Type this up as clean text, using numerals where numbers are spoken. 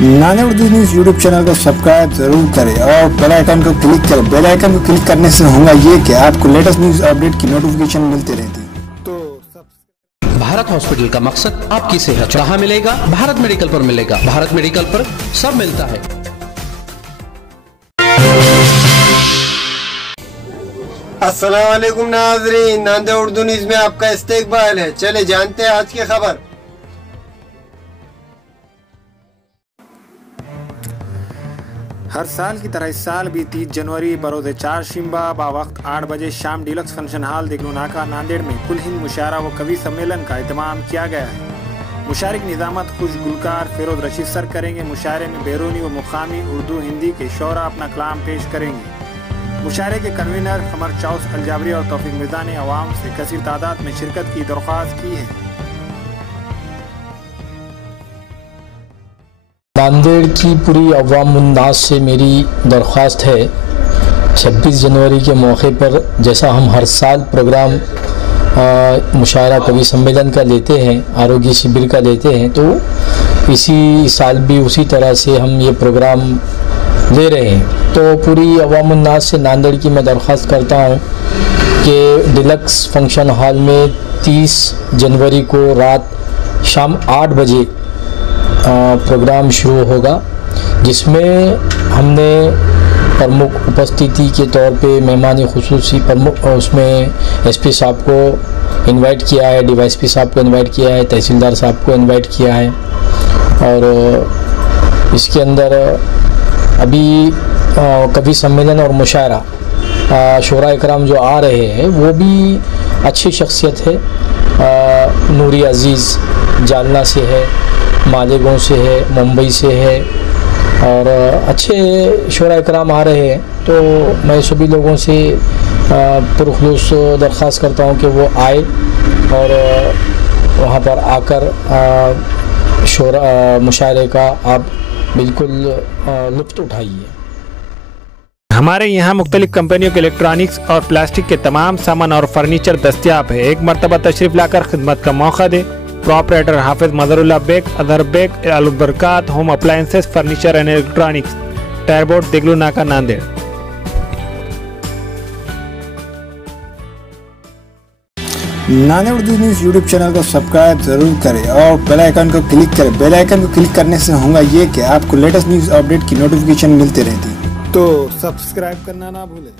Nanded Urdu news YouTube channel को subscribe जरूर करें और बेल आइकन को क्लिक करें। बेल आइकन को क्लिक करने से होगा ये कि आपको लेटेस्ट न्यूज़ अपडेट की नोटिफिकेशन मिलती रहती। भारत हॉस्पिटल का मकसद आपकी सेहत। जहाँ मिलेगा भारत मेडिकल पर मिलेगा। भारत मेडिकल पर सब मिलता है। अस्सलाम वालेकुम नाज़रीन, नांदेड़ उर्दू न्यूज़ में आपका इस्तकबाल है। चले जानते हैं आज की खबर। हर साल की तरह इस साल भी 30 जनवरी बरोज़ चारशिंबा बावक्त 8 बजे शाम deluxe function hall दिगलू Naka Nanded में कुल हिंद मुशायरा व कवि सम्मेलन का एहतमाम किया गया है। मुशायरे की निज़ामत खुश गुलकार फिरोज रशीद सर करेंगे। मुशायरे में बैरूनी व मुकामी उर्दू हिंदी के शोरा अपना कलाम पेश करेंगे। मुशायरे के कन्वीनर कमर चौस अलजाबरी और तौफीक मिर्जा ने अवाम से कसीर तादाद में शिरकत की दरख्वास्त की है। नांदेड़ की पूरी अवाम उन्नास से मेरी दरख्वास्त है, 26 जनवरी के मौके पर जैसा हम हर साल प्रोग्राम मुशायरा कवि सम्मेलन का लेते हैं, आरोग्य शिविर का लेते हैं, तो इसी साल भी उसी तरह से हम ये प्रोग्राम ले रहे हैं। तो पूरी अवाम उन्नास से नांदेड़ की मैं दरख्वास्त करता हूँ कि डिलक्स फंक्शन हॉल में 30 जनवरी को रात शाम 8 बजे प्रोग्राम शुरू होगा, जिसमें हमने प्रमुख उपस्थिति के तौर पे मेहमान खुसूसी प्रमुख उसमें एसपी साहब को इनवाइट किया है, डीवाईएसपी साहब को इनवाइट किया है, तहसीलदार साहब को इनवाइट किया है। और इसके अंदर अभी कवि सम्मेलन और मुशायरा शोरा इकराम जो आ रहे हैं वो भी अच्छी शख्सियत है। नूरी अजीज़ जालना से है, मालेगांव से है, मुंबई से है और अच्छे शोरा इकराम आ रहे हैं। तो मैं सभी लोगों से पुरखलूस दरख्वास्त करता हूं कि वो आए और वहां पर आकर मुशायरे का आप बिल्कुल लुत्फ़ उठाइए। हमारे यहाँ मुख्तलिफ कंपनियों के इलेक्ट्रॉनिक्स और प्लास्टिक के तमाम सामान और फर्नीचर दस्तियाब है। एक मरतबा तशरीफ लाकर खिदमत का मौका दे। प्रोपराइटर हाफिज मजहरुल्लाह बेग, अदर Baig, Albarkat home appliances, furniture and electronics, टायरबोर्ड, Deglur Naka, Nanded. Nanded Urdu news YouTube channel को सब्सक्राइब जरूर करें और बेल आइकन को क्लिक करें। बेल आइकन को क्लिक करने से होगा ये कि आपको लेटेस्ट न्यूज़ अपडेट की नोटिफिकेशन मिलती रहती। तो सब्सक्राइब करना ना भूलें।